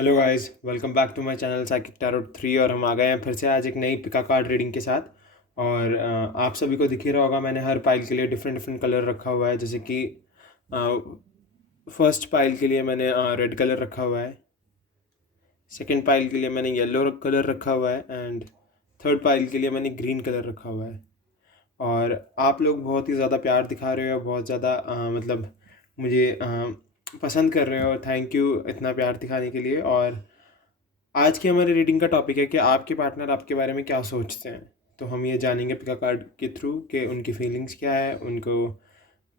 Hello guys, welcome back to my channel psychic tarot 3। और हम आ गए हैं फिर से आज एक नई पिका कार्ड रीडिंग के साथ। और आप सभी को दिख ही रहा होगा, मैंने हर पाइल के लिए डिफरेंट डिफरेंट कलर रखा हुआ है। जैसे कि फर्स्ट पाइल के लिए मैंने रेड कलर रखा हुआ है, सेकंड पाइल के लिए मैंने येलो कलर रखा हुआ है, एंड थर्ड पाइल के लिए मैंने ग्रीन कलर रखा हुआ है। और आप लोग बहुत ही ज़्यादा प्यार दिखा रहे हो, बहुत ज़्यादा मतलब मुझे पसंद कर रहे हो। थैंक यू इतना प्यार दिखाने के लिए। और आज की हमारी रीडिंग का टॉपिक है कि आपके पार्टनर आपके बारे में क्या सोचते हैं। तो हम ये जानेंगे पिका कार्ड के थ्रू कि उनकी फीलिंग्स क्या है, उनको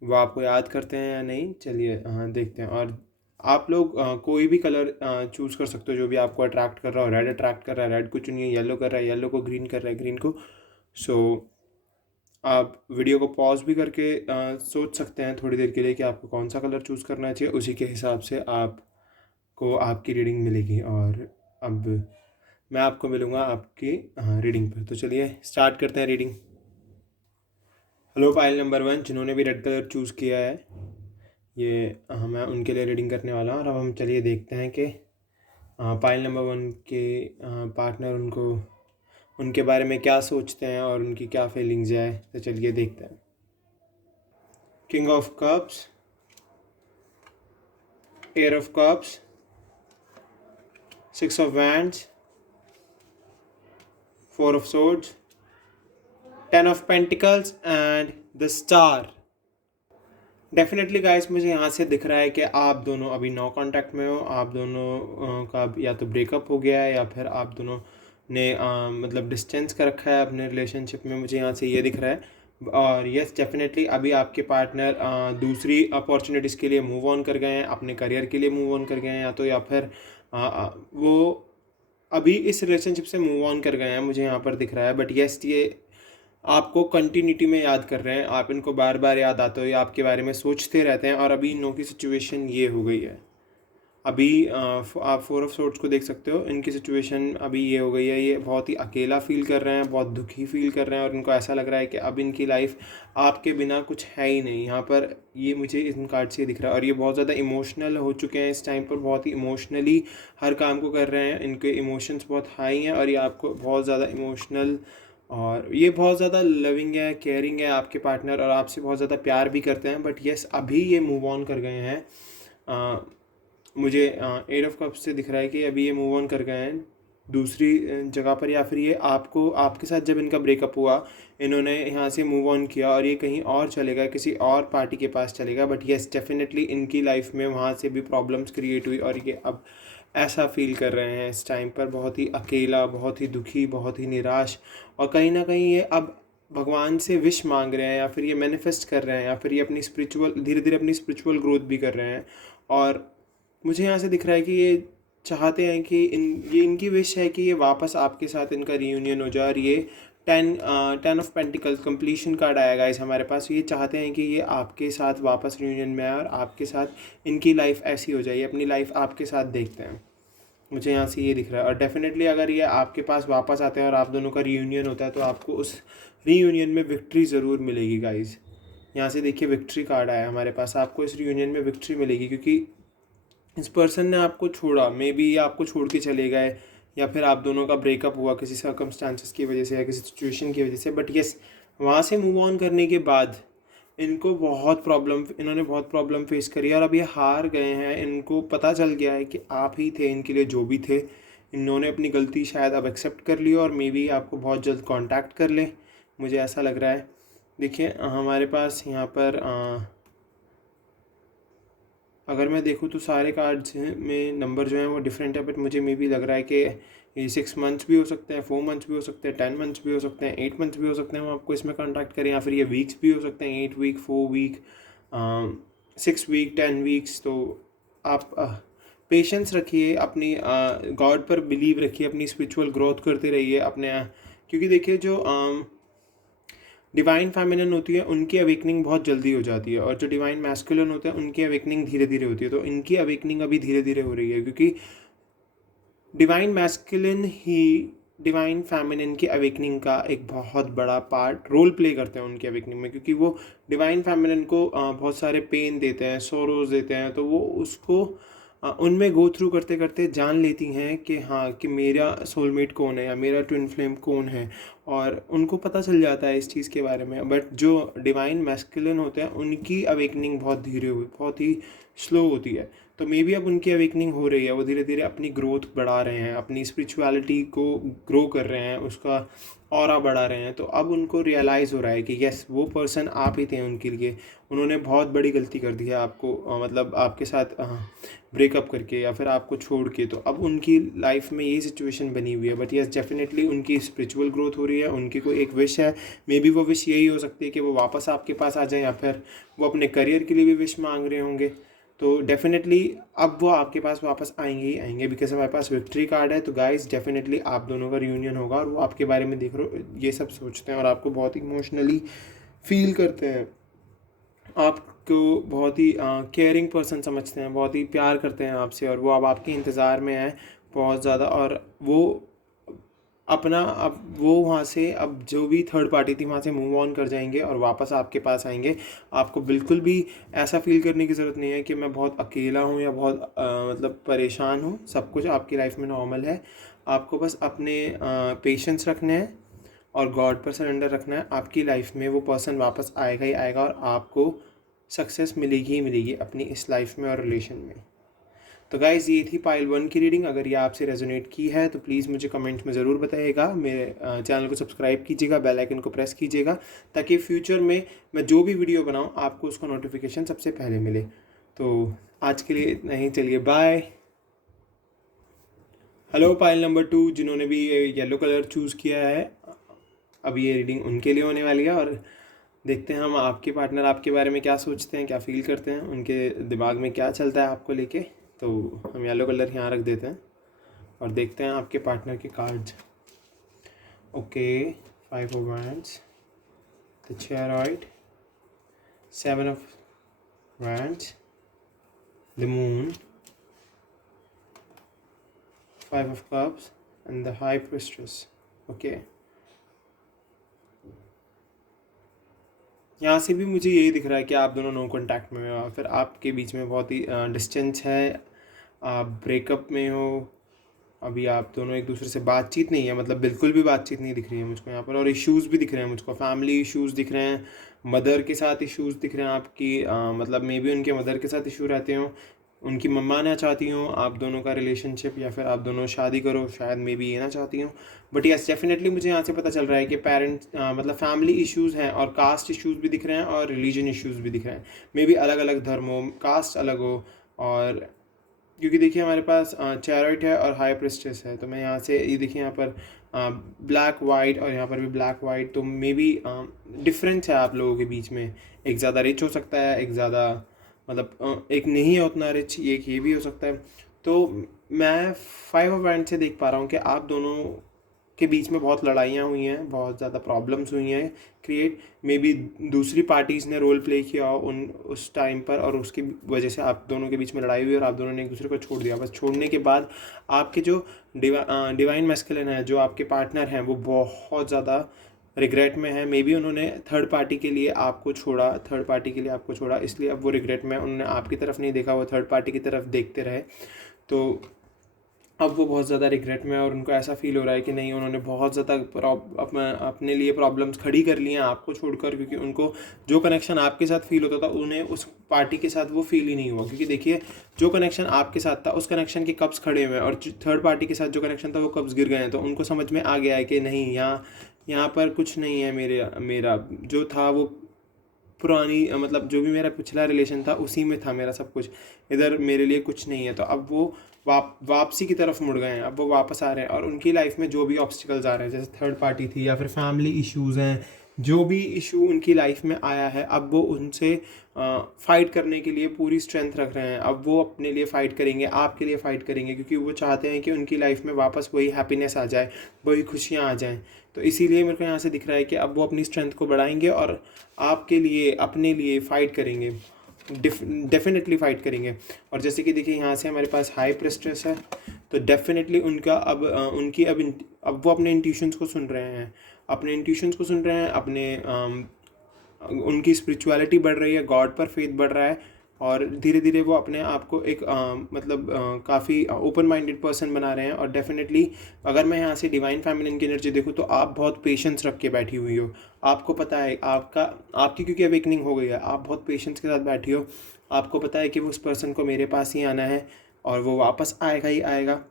वो आपको याद करते हैं या नहीं। चलिए देखते हैं। और आप लोग कोई भी कलर चूज़ कर सकते हो जो भी आपको अट्रैक्ट कर रहा हो। रेड अट्रैक्ट कर रहा है, रेड को चुनिए। येलो कर रहा है, येलो को। ग्रीन कर रहा है, ग्रीन को। सो आप वीडियो को पॉज भी करके सोच सकते हैं थोड़ी देर के लिए कि आपको कौन सा कलर चूज़ करना चाहिए। उसी के हिसाब से आपको आपकी रीडिंग मिलेगी। और अब मैं आपको मिलूँगा आपकी रीडिंग पर। तो चलिए स्टार्ट करते हैं रीडिंग। हेलो पाइल नंबर 1, जिन्होंने भी रेड कलर चूज़ किया है, ये मैं उनके लिए रीडिंग करने वाला हूँ। और अब हम चलिए देखते हैं कि पाइल नंबर 1 के पार्टनर उनके बारे में क्या सोचते हैं और उनकी क्या फीलिंग्स है। तो चलिए देखते हैं। King of cups, air of cups, 6 of wands, 4 of swords, 10 of pentacles and the star. Definitely guys, मुझे यहाँ से दिख रहा है कि आप दोनों अभी नो कांटेक्ट में हो। आप दोनों का या तो ब्रेकअप हो गया है या फिर आप दोनों ने मतलब डिस्टेंस कर रखा है अपने रिलेशनशिप में। मुझे यहाँ से ये दिख रहा है। और यस, डेफिनेटली अभी आपके पार्टनर दूसरी अपॉर्चुनिटीज़ के लिए मूव ऑन कर गए हैं, अपने करियर के लिए मूव ऑन कर गए हैं, या फिर वो अभी इस रिलेशनशिप से मूव ऑन कर गए हैं, मुझे यहाँ पर दिख रहा है। बट यस, ये आपको कंटिन्यूटी में याद कर रहे हैं। आप इनको बार बार याद आते हो, ये आपके बारे में सोचते रहते हैं। और अभी इन लोगों की सिचुएशन ये हो गई है। अभी आप 4 ऑफ सोर्ड्स को देख सकते हो। इनकी सिचुएशन अभी ये हो गई है, ये बहुत ही अकेला फील कर रहे हैं, बहुत दुखी फील कर रहे हैं। और इनको ऐसा लग रहा है कि अब इनकी लाइफ आपके बिना कुछ है ही नहीं। यहाँ पर ये मुझे इन कार्ड से दिख रहा है। और ये बहुत ज़्यादा इमोशनल हो चुके हैं इस टाइम पर, बहुत ही इमोशनली हर काम को कर रहे हैं। इनके इमोशंस बहुत हाई हैं और ये आपको बहुत ज़्यादा इमोशनल और ये बहुत ज़्यादा लविंग है, केयरिंग है आपके पार्टनर, और आपसे बहुत ज़्यादा प्यार भी करते हैं। बट यस, अभी ये मूव ऑन कर गए हैं। मुझे 8 ऑफ कप्स से दिख रहा है कि अभी ये मूव ऑन कर गए हैं दूसरी जगह पर, या फिर ये आपके साथ जब इनका ब्रेकअप हुआ, इन्होंने यहाँ से मूव ऑन किया और ये कहीं और चलेगा, किसी और पार्टी के पास चलेगा। बट यस, डेफिनेटली इनकी लाइफ में वहाँ से भी प्रॉब्लम्स क्रिएट हुई और ये अब ऐसा फील कर रहे हैं इस टाइम पर, बहुत ही अकेला, बहुत ही दुखी, बहुत ही निराश। और कहीं ना कहीं ये अब भगवान से विश मांग रहे हैं, या फिर ये मैनिफेस्ट कर रहे हैं, या फिर ये अपनी धीरे धीरे अपनी स्पिरिचुअल ग्रोथ भी कर रहे हैं। और मुझे यहाँ से दिख रहा है कि ये चाहते हैं कि ये इनकी विश है कि ये वापस आपके साथ इनका रीयूनियन हो जाए। और ये 10 ऑफ पेंटिकल्स कंप्लीशन कार्ड आएगा इस हमारे पास। ये चाहते हैं कि ये आपके साथ वापस रीयूनियन में आए और आपके साथ इनकी लाइफ ऐसी हो जाए, ये अपनी लाइफ आपके साथ देखते हैं। मुझे यहाँ से ये दिख रहा है। और डेफिनेटली अगर ये आपके पास वापस आते हैं और आप दोनों का रीयूनियन होता है, तो आपको उस रीयूनियन में विक्ट्री ज़रूर मिलेगी गाइज। यहाँ से देखिए, विक्ट्री कार्ड आया हमारे पास। आपको इस रीयूनियन में विक्ट्री मिलेगी क्योंकि इस पर्सन ने आपको छोड़ा, मे बी आपको छोड़ के चले गए, या फिर आप दोनों का ब्रेकअप हुआ किसी सर्कमस्टांसेस की वजह से या किसी सिचुएशन की वजह से। बट यस, वहाँ से मूव ऑन करने के बाद इन्होंने बहुत प्रॉब्लम फेस करी और अब ये हार गए हैं। इनको पता चल गया है कि आप ही थे इनके लिए जो भी थे। इन्होंने अपनी गलती शायद अब एक्सेप्ट कर ली और मे बी आपको बहुत जल्द कांटेक्ट कर लें, मुझे ऐसा लग रहा है। देखिए, हमारे पास यहाँ पर अगर मैं देखूँ तो सारे कार्ड्स में नंबर जो हैं वो डिफरेंट है। बट मुझे मे बी लग रहा है कि ये 6 मंथ्स भी हो सकते हैं, 4 मंथ्स भी हो सकते हैं, 10 मंथ्स भी हो सकते हैं, 8 मंथ्स भी हो सकते हैं। वो आपको इसमें कॉन्टैक्ट करें, या फिर ये वीक्स भी हो सकते हैं, 8 वीक, 4 वीक, 6 वीक, 10 वीक्स। तो आप पेशेंस रखिए, अपनी गॉड पर बिलीव रखिए, अपनी स्पिरिचुअल ग्रोथ करते रहिए अपने क्योंकि देखिए, जो डिवाइन फेमिनिन होती है उनकी अवेकनिंग बहुत जल्दी हो जाती है, और जो डिवाइन मैस्कुलिन होते हैं उनकी अवेकनिंग धीरे धीरे होती है। तो इनकी अवेकनिंग अभी धीरे धीरे हो रही है, क्योंकि डिवाइन मैस्कुलिन ही डिवाइन फेमिनिन की अवेकनिंग का एक बहुत बड़ा रोल प्ले करते हैं उनकी अवेकनिंग में। क्योंकि वो डिवाइन फेमिनिन को बहुत सारे पेन देते हैं, सोरोज देते हैं, तो वो उसको उनमें गो थ्रू करते करते जान लेती हैं कि हाँ कि मेरा सोलमेट कौन है या मेरा ट्विन फ्लेम कौन है, और उनको पता चल जाता है इस चीज़ के बारे में। बट जो डिवाइन मैस्कुलिन होते हैं उनकी अवेकनिंग बहुत धीरे हुई, बहुत ही स्लो होती है। तो मे बी अब उनकी अवेकनिंग हो रही है, वो धीरे धीरे अपनी ग्रोथ बढ़ा रहे हैं, अपनी स्पिरिचुअलिटी को ग्रो कर रहे हैं, उसका ऑरा बढ़ा रहे हैं। तो अब उनको रियलाइज़ हो रहा है कि यस वो पर्सन आप ही थे उनके लिए, उन्होंने बहुत बड़ी गलती कर दी है आपको, मतलब आपके साथ ब्रेकअप करके या फिर आपको छोड़ के। तो अब उनकी लाइफ में ये सिचुएशन बनी हुई है। बट यस डेफिनेटली उनकी स्पिरिचुअल ग्रोथ हो रही है, उनकी कोई एक विश है, मे बी वो विश यही हो सकती है कि वो वापस आपके पास आ जाए, या फिर वो अपने करियर के लिए भी विश मांग रहे होंगे। तो डेफिनेटली अब वो आपके पास वापस आएंगे ही आएंगे, बिकॉज हमारे पास विक्ट्री कार्ड है। तो गाइस डेफिनेटली आप दोनों का रियूनियन होगा, और वो आपके बारे में देख रहे ये सब सोचते हैं और आपको बहुत इमोशनली फील करते हैं, आपको बहुत ही केयरिंग पर्सन समझते हैं, बहुत ही प्यार करते हैं आपसे, और वो अब आपके इंतज़ार में है बहुत ज़्यादा। और वो अपना अब वो वहाँ से अब जो भी थर्ड पार्टी थी वहाँ से मूव ऑन कर जाएंगे और वापस आपके पास आएंगे। आपको बिल्कुल भी ऐसा फील करने की ज़रूरत नहीं है कि मैं बहुत अकेला हूँ या बहुत मतलब परेशान हूँ। सब कुछ आपकी लाइफ में नॉर्मल है। आपको बस अपने पेशेंस रखने हैं और गॉड पर सरेंडर रखना है। आपकी लाइफ में वो पर्सन वापस आएगा ही आएगा, और आपको सक्सेस मिलेगी ही मिलेगी अपनी इस लाइफ में और रिलेशन में। तो गाइज़ ये थी पाइल 1 की रीडिंग। अगर ये आपसे रेजोनेट की है तो प्लीज़ मुझे कमेंट में ज़रूर बताइएगा। मेरे चैनल को सब्सक्राइब कीजिएगा, बेल आइकन को प्रेस कीजिएगा, ताकि फ्यूचर में मैं जो भी वीडियो बनाऊँ आपको उसका नोटिफिकेशन सबसे पहले मिले। तो आज के लिए इतना ही, चलिए बाय। हेलो पाइल नंबर 2 जिन्होंने भी येलो कलर चूज़ किया है, अब ये रीडिंग उनके लिए होने वाली है। और देखते हैं हम आपके पार्टनर आपके बारे में क्या सोचते हैं, क्या फील करते हैं, उनके दिमाग में क्या चलता है आपको लेके। तो हम येलो कलर यहाँ रख देते हैं और देखते हैं आपके पार्टनर के cards. Okay, 5 of wands, the chariot, 7 of wands, the moon, 5 of cups and the high priestess. Okay, यहाँ से भी मुझे यही दिख रहा है कि आप दोनों नो कॉन्टैक्ट में हो, फिर आपके बीच में बहुत ही डिस्टेंस है, आप ब्रेकअप में हो अभी। आप दोनों एक दूसरे से बातचीत नहीं है, मतलब बिल्कुल भी बातचीत नहीं दिख रही है मुझको यहाँ पर। और इश्यूज़ भी दिख रहे हैं मुझको, फैमिली इश्यूज़ दिख रहे हैं, मदर के साथ इश्यूज़ दिख रहे हैं आपकी, मतलब मे बी उनके मदर के साथ इशू रहते हो, उनकी मम्मा ना चाहती हूँ आप दोनों का रिलेशनशिप, या फिर आप दोनों शादी करो, शायद मे बी ये ना चाहती हूँ। बट यस डेफिनेटली मुझे यहाँ से पता चल रहा है कि पेरेंट्स मतलब फैमिली इश्यूज़ हैं, और कास्ट इश्यूज़ भी दिख रहे हैं, और रिलीजन इश्यूज़ भी दिख रहे हैं। मे बी अलग अलग धर्म हो, कास्ट अलग हो, और क्योंकि देखिए हमारे पास चैरिट है और हाई प्रिस्टेस है। तो मैं यहाँ से ये देखिए यहाँ पर ब्लैक वाइट, और यहाँ पर भी ब्लैक वाइट। तो मे बी डिफरेंस है आप लोगों के बीच में, एक ज़्यादा रिच हो सकता है, एक ज़्यादा मतलब एक नहीं है उतना रिच, एक ये भी हो सकता है। तो मैं 5 ऑफ वैंड से देख पा रहा हूँ कि आप दोनों के बीच में बहुत लड़ाइयाँ हुई हैं, बहुत ज़्यादा प्रॉब्लम्स हुई हैं क्रिएट। मे बी दूसरी पार्टीज़ ने रोल प्ले किया उन उस टाइम पर, और उसकी वजह से आप दोनों के बीच में लड़ाई हुई और आप दोनों ने एक दूसरे को छोड़ दिया। बस छोड़ने के बाद आपके जो डिवाइन मैस्कुलिन है, जो आपके पार्टनर हैं, वो बहुत ज़्यादा रिग्रेट में है। मे बी उन्होंने थर्ड पार्टी के लिए आपको छोड़ा, इसलिए अब वो रिग्रेट में, उन्होंने आपकी तरफ नहीं देखा, वो थर्ड पार्टी की तरफ देखते रहे। तो अब वो बहुत ज़्यादा रिग्रेट में है, और उनको ऐसा फील हो रहा है कि नहीं, उन्होंने बहुत ज़्यादा अपने लिए प्रॉब्लम्स खड़ी कर ली हैं आपको छोड़कर, क्योंकि उनको जो कनेक्शन आपके साथ फील होता था उन्हें उस पार्टी के साथ वो फील ही नहीं हुआ। क्योंकि देखिए जो कनेक्शन आपके साथ था उस कनेक्शन के कप्स खड़े हुए हैं, और थर्ड पार्टी के साथ जो कनेक्शन था वो कप्स गिर गए हैं। तो उनको समझ में आ गया है कि नहीं, यहाँ पर कुछ नहीं है, मेरा जो था वो पुरानी मतलब जो भी मेरा पिछला रिलेशन था उसी में था मेरा सब कुछ, इधर मेरे लिए कुछ नहीं है। तो अब वो वापसी की तरफ मुड़ गए हैं, अब वो वापस आ रहे हैं, और उनकी लाइफ में जो भी ऑब्स्टिकल्स आ रहे हैं, जैसे थर्ड पार्टी थी या फिर फैमिली इश्यूज़ हैं, जो भी इशू उनकी लाइफ में आया है, अब वो उनसे फ़ाइट करने के लिए पूरी स्ट्रेंथ रख रहे हैं। अब वो अपने लिए फ़ाइट करेंगे, आपके लिए फ़ाइट करेंगे, क्योंकि वो चाहते हैं कि उनकी लाइफ में वापस वही हैप्पीनेस आ जाए, वही खुशियाँ आ जाएँ। तो इसीलिए मेरे को यहाँ से दिख रहा है कि अब वो अपनी स्ट्रेंथ को बढ़ाएंगे और आपके लिए, अपने लिए फ़ाइट करेंगे, डेफिनेटली फ़ाइट करेंगे। और जैसे कि देखिए यहाँ से हमारे पास हाई प्रेस्टेस है, तो डेफिनेटली उनका अब अब वो अपने इंट्यूशंस को सुन रहे हैं, अपने उनकी स्पिरिचुअलिटी बढ़ रही है, गॉड पर फेथ बढ़ रहा है, और धीरे धीरे वो अपने आप को एक मतलब काफ़ी ओपन माइंडेड पर्सन बना रहे हैं। और डेफिनेटली अगर मैं यहाँ से डिवाइन फेमिनिन की एनर्जी देखूँ तो आप बहुत पेशेंस रख के बैठी हुई हो। आपको पता है आपकी क्योंकि अवेकनिंग हो गई है, आप बहुत पेशेंस के साथ बैठी हो। आपको पता है कि उस पर्सन को मेरे पास ही आना है और वो वापस आएगा ही आएगा।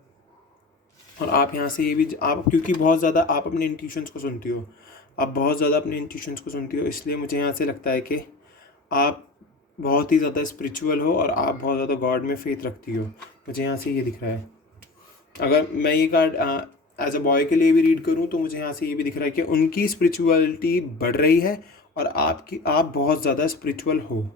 और आप यहाँ से ये भी आप क्योंकि बहुत ज़्यादा आप अपने इंट्यूशंस को सुनती हो, आप बहुत ज़्यादा अपने इंट्यूशंस को सुनती हो, इसलिए मुझे यहाँ से लगता है कि आप बहुत ही ज़्यादा स्पिरिचुअल हो और आप बहुत ज़्यादा गॉड में फेथ रखती हो। मुझे यहाँ से ये दिख रहा है। अगर मैं ये कार्ड एज अ बॉय के लिए भी रीड करूँ तो मुझे यहाँ से ये भी दिख रहा है कि उनकी स्पिरिचुअलिटी बढ़ रही है और आप बहुत ज़्यादा स्पिरिचुअल हो।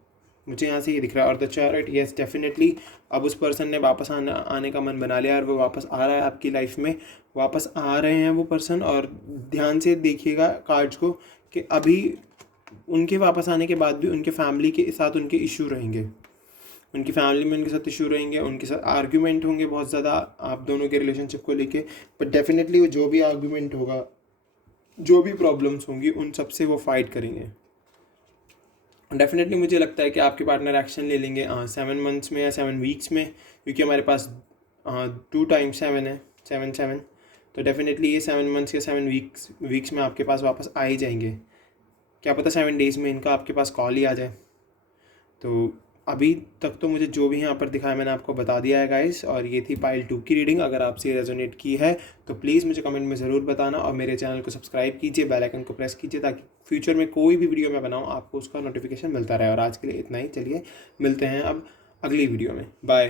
मुझे यहाँ से ये दिख रहा है। और द चैरियट, यस डेफिनेटली अब उस पर्सन ने वापस आने का मन बना लिया और वो वापस आ रहा है आपकी लाइफ में, वापस आ रहे हैं वो पर्सन। और ध्यान से देखिएगा कार्ड्स को कि अभी उनके वापस आने के बाद भी उनके फैमिली के साथ उनके इशू रहेंगे, उनकी फैमिली में उनके साथ इशू रहेंगे, उनके साथ आर्ग्यूमेंट होंगे बहुत ज़्यादा आप दोनों के रिलेशनशिप को लेके। बट डेफिनेटली वो जो भी आर्ग्यूमेंट होगा, जो भी प्रॉब्लम्स होंगी, उन सब से वो फाइट करेंगे। डेफिनेटली मुझे लगता है कि आपके पार्टनर एक्शन ले लेंगे 7 मंथ्स में या 7 वीक्स में, क्योंकि हमारे पास 2 टाइम्स 7 है, 7 तो डेफिनेटली ये 7 मंथ्स या 7 वीक्स में आपके पास वापस आ ही जाएंगे। क्या पता 7 डेज़ में इनका आपके पास कॉल ही आ जाए। तो अभी तक तो मुझे जो भी यहाँ पर दिखाया मैंने आपको बता दिया है गाइस। और ये थी पाइल 2 की रीडिंग। अगर आपसे रेजोनेट की है तो प्लीज़ मुझे कमेंट में ज़रूर बताना और मेरे चैनल को सब्सक्राइब कीजिए, बेल आइकन को प्रेस कीजिए ताकि फ्यूचर में कोई भी वीडियो मैं बनाऊँ आपको उसका नोटिफिकेशन मिलता रहे। और आज के लिए इतना ही, चलिए मिलते हैं अब अगली वीडियो में, बाय।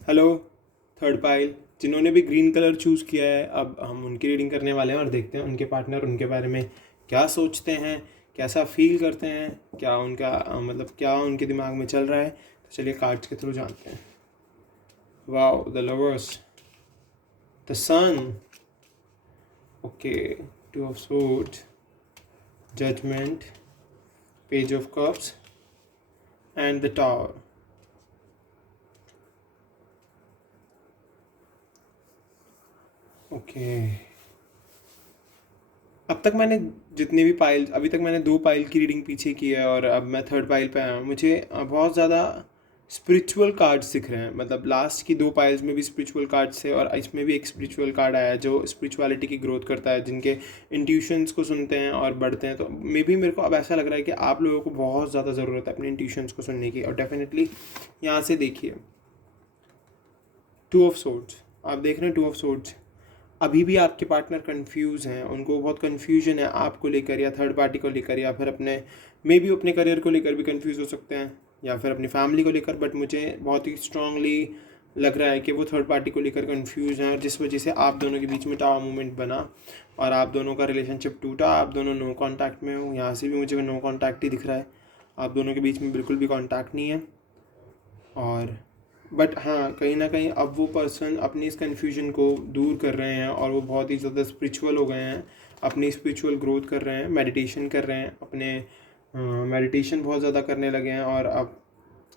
हेलो थर्ड पाइल, जिन्होंने भी ग्रीन कलर चूज़ किया है, अब हम उनकी रीडिंग करने वाले हैं और देखते हैं उनके पार्टनर उनके बारे में क्या सोचते हैं, कैसा फील करते हैं, क्या उनका मतलब क्या उनके दिमाग में चल रहा है। तो चलिए कार्ड्स के थ्रू जानते हैं। Wow, the lovers, the sun, okay, 2 of swords, judgment, page of cups and the tower. Okay, अब तक मैंने जितनी भी पाइल, अभी तक मैंने 2 पाइल की रीडिंग पीछे की है और अब मैं थर्ड पाइल पे आया हूँ। मुझे बहुत ज़्यादा स्पिरिचुअल कार्ड्स दिख रहे हैं, मतलब लास्ट की 2 पाइल्स में भी स्पिरिचुअल कार्ड्स थे और इसमें भी एक स्पिरिचुअल कार्ड आया है जो स्पिरिचुअलिटी की ग्रोथ करता है, जिनके इंट्यूशंस को सुनते हैं और बढ़ते हैं। तो मे बी मेरे को अब ऐसा लग रहा है कि आप लोगों को बहुत ज़्यादा ज़रूरत है अपने इंट्यूशंस को सुनने की। और डेफिनेटली यहाँ से देखिए 2 ऑफ सोर्ड्स, आप देख रहे हैं 2 ऑफ सोर्ड्स। अभी भी आपके पार्टनर कंफ्यूज हैं, उनको बहुत कन्फ्यूजन है आपको लेकर या थर्ड पार्टी को लेकर, या फिर अपने मे बी अपने करियर को लेकर भी कंफ्यूज हो सकते हैं या फिर अपनी फैमिली को लेकर। बट मुझे बहुत ही स्ट्रांगली लग रहा है कि वो थर्ड पार्टी को लेकर कंफ्यूज हैं और जिस वजह से आप दोनों के बीच में टावर मूवमेंट बना और आप दोनों का रिलेशनशिप टूटा। आप दोनों नो कॉन्टैक्ट में हो, यहाँ से भी मुझे नो कॉन्टैक्ट ही दिख रहा है, आप दोनों के बीच में बिल्कुल भी कॉन्टैक्ट नहीं है। और बट हाँ, कहीं ना कहीं अब वो पर्सन अपनी इस कन्फ्यूजन को दूर कर रहे हैं और वो बहुत ही ज़्यादा स्पिरिचुअल हो गए हैं, अपनी स्पिरिचुअल ग्रोथ कर रहे हैं, मेडिटेशन कर रहे हैं, अपने मेडिटेशन बहुत ज़्यादा करने लगे हैं और अब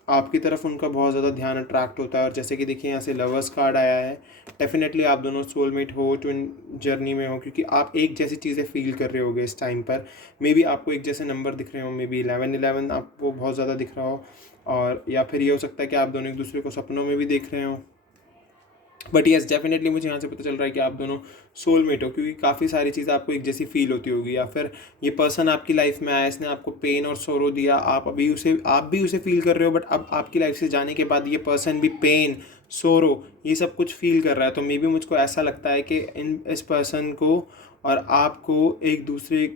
आपकी तरफ उनका बहुत ज़्यादा ध्यान अट्रैक्ट होता है। और जैसे कि देखिए यहाँ से लवर्स कार्ड आया है, डेफिनेटली आप दोनों सोलमेट हो, ट्विन जर्नी में हो, क्योंकि आप एक जैसी चीज़ें फील कर रहे होगे इस टाइम पर। मे बी आपको एक जैसे नंबर दिख रहे हो, मे बी 11 आपको बहुत ज़्यादा दिख रहा हो, और या फिर ये हो सकता है कि आप दोनों एक दूसरे को सपनों में भी देख रहे हो। बट येस, डेफिनेटली मुझे यहाँ से पता चल रहा है कि आप दोनों सोलमेट हो, क्योंकि काफ़ी सारी चीज़ें आपको एक जैसी फील होती होगी, या फिर ये पर्सन आपकी लाइफ में आया, इसने आपको पेन और सोरो दिया, आप भी उसे फील कर रहे हो। बट अब आपकी लाइफ से जाने के बाद ये पर्सन भी पेन, सोरो, ये सब कुछ फील कर रहा है। तो मे बी मुझको ऐसा लगता है कि इस पर्सन को और आपको एक दूसरे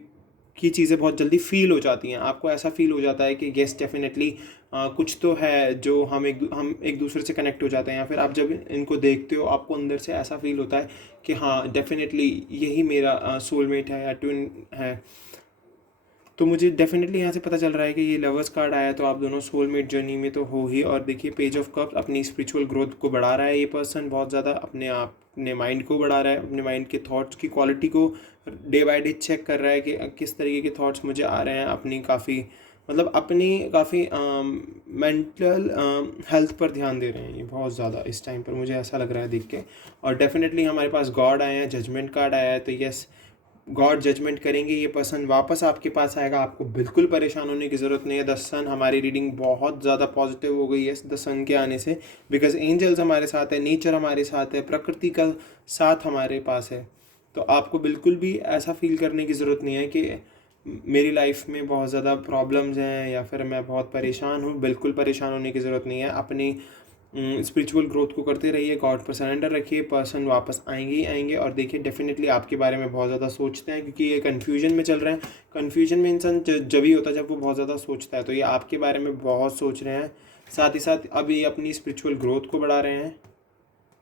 की चीज़ें बहुत जल्दी फील हो जाती हैं। आपको ऐसा फील हो जाता है कि येस डेफिनेटली कुछ तो है जो हम एक दूसरे से कनेक्ट हो जाते हैं, या फिर आप जब इनको देखते हो आपको अंदर से ऐसा फील होता है कि हाँ डेफिनेटली यही मेरा सोलमेट है या ट्विन है। तो मुझे डेफिनेटली यहाँ से पता चल रहा है कि ये लवर्स कार्ड आया तो आप दोनों सोलमेट जर्नी में तो हो ही। और देखिए पेज ऑफ कप्स, अपनी स्पिरिचुअल ग्रोथ को बढ़ा रहा है ये पर्सन बहुत ज़्यादा, अपने माइंड को बढ़ा रहा है, अपने माइंड के थॉट्स की क्वालिटी को डे बाय डे चेक कर रहा है कि किस तरीके के थॉट्स मुझे आ रहे हैं, अपनी काफ़ी मेंटल हेल्थ पर ध्यान दे रहे हैं ये बहुत ज़्यादा इस टाइम पर, मुझे ऐसा लग रहा है देख के। और डेफिनेटली हमारे पास गॉड आए हैं, जजमेंट कार्ड आया है। तो यस, गॉड जजमेंट करेंगे, ये पर्सन वापस आपके पास आएगा। आपको बिल्कुल परेशान होने की ज़रूरत नहीं है। द सन, हमारी रीडिंग बहुत ज़्यादा पॉजिटिव हो गई है द सन के आने से, बिकॉज एंजल्स हमारे साथ है, नेचर हमारे साथ है, प्रकृति का साथ हमारे पास है। तो आपको बिल्कुल भी ऐसा फील करने की ज़रूरत नहीं है कि मेरी लाइफ में बहुत ज़्यादा प्रॉब्लम्स हैं या फिर मैं बहुत परेशान हूँ। बिल्कुल परेशान होने की ज़रूरत नहीं है। अपनी स्पिरिचुअल ग्रोथ को करते रहिए, गॉड पर सरेंडर रखिए, पर्सन वापस आएंगे ही आएंगे। और देखिए डेफिनेटली आपके बारे में बहुत ज़्यादा सोचते हैं, क्योंकि ये कन्फ्यूजन में चल रहे हैं। कन्फ्यूजन में इंसान जब ही होता है जब वो बहुत ज़्यादा सोचता है, तो ये आपके बारे में बहुत सोच रहे हैं। साथ ही साथ अब ये अपनी स्पिरिचुअल ग्रोथ को बढ़ा रहे हैं,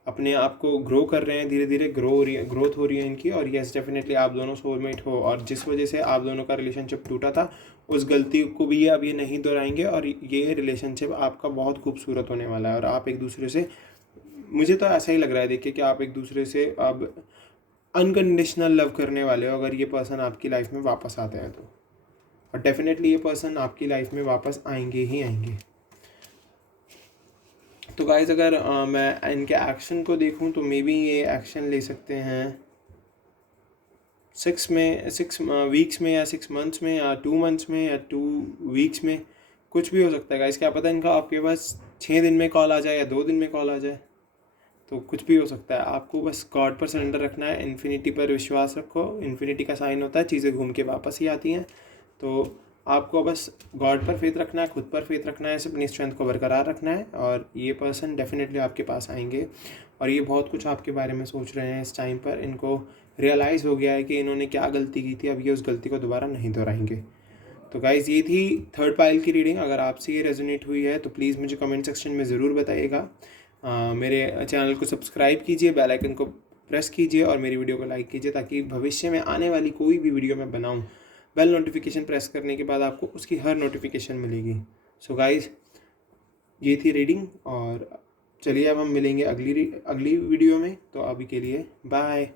अपने आप को ग्रो कर रहे हैं, धीरे धीरे ग्रोथ हो रही है इनकी। और यस डेफिनेटली आप दोनों सोलमेट हो, और जिस वजह से आप दोनों का रिलेशनशिप टूटा था उस गलती को भी ये अब ये नहीं दोहराएंगे, और ये रिलेशनशिप आपका बहुत खूबसूरत होने वाला है। और आप एक दूसरे से, मुझे तो ऐसा ही लग रहा है देखिए कि आप एक दूसरे से अब अनकंडीशनल लव करने वाले हो, अगर ये पर्सन आपकी लाइफ में वापस आते हैं तो। और डेफिनेटली ये पर्सन आपकी लाइफ में वापस आएंगे ही आएंगे। तो गाइज अगर मैं इनके एक्शन को देखूं तो मे बी ये एक्शन ले सकते हैं 6 वीक्स में, या 6 मंथ्स में, या 2 मंथ्स में, या 2 वीक्स में। कुछ भी हो सकता है गाइज, क्या पता इनका आपके पास 6 दिन में कॉल आ जाए या 2 दिन में कॉल आ जाए। तो कुछ भी हो सकता है। आपको बस गॉड पर सरेंडर रखना है, इन्फिनिटी पर विश्वास रखो। इन्फिनिटी का साइन होता है, चीज़ें घूम के वापस ही आती हैं। तो आपको बस गॉड पर फेथ रखना है, खुद पर फेथ रखना है, अपनी स्ट्रेंथ को बरकरार रखना है, और ये पर्सन डेफिनेटली आपके पास आएंगे। और ये बहुत कुछ आपके बारे में सोच रहे हैं इस टाइम पर। इनको रियलाइज़ हो गया है कि इन्होंने क्या गलती की थी, अब ये उस गलती को दोबारा नहीं दोहराएंगे। तो गाइज़ ये थी थर्ड पाइल की रीडिंग। अगर आपसे ये रेजोनेट हुई है तो प्लीज़ मुझे कमेंट सेक्शन में ज़रूर बताइएगा। मेरे चैनल को सब्सक्राइब कीजिए, बेल आइकन को प्रेस कीजिए, और मेरी वीडियो को लाइक कीजिए, ताकि भविष्य में आने वाली कोई भी वीडियो मैं बनाऊं, बेल नोटिफिकेशन प्रेस करने के बाद आपको उसकी हर नोटिफिकेशन मिलेगी। सो गाइज़ ये थी रीडिंग, और चलिए अब हम मिलेंगे अगली वीडियो में। तो अभी के लिए बाय।